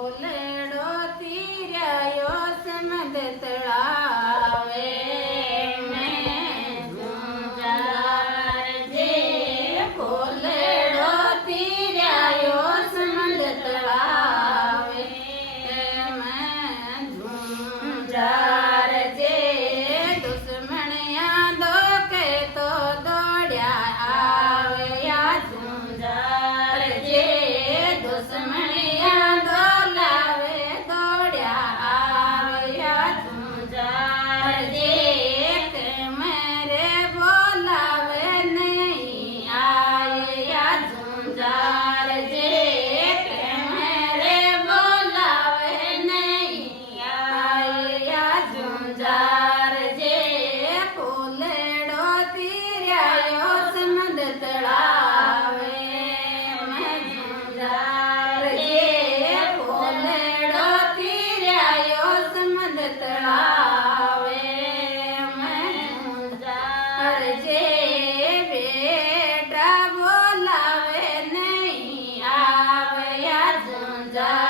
ફોલેડો તીર્યાયો સમદ તળાવે મેં ઝુંઝાર જે ફોલેડો તીર્યાયો સમદ તળાવે મેં ઝુંઝાર જે દુશ્મણિયા દોકે તો દોડ્યા આવ્યા ઝુંઝાર જે દુશ્મણિયા દોલાવે દોડ્યા આવ્યા ઝુંઝાર જે મેરે બોલાવે નહીં આવ્યા ઝુંઝાર જે મેરે બોલાવે નહીં આવ્યા ઝુંઝાર જે ફૂલેડો તીર્યાયો સમદ તળાવે મેં ઝુંઝાર જે ફૂલેડો તીર્યાયો સમદ તળાવે મેં ઝુંઝાર જે બેટા બોલાવે નહીં આવ્યા ઝુંઝાર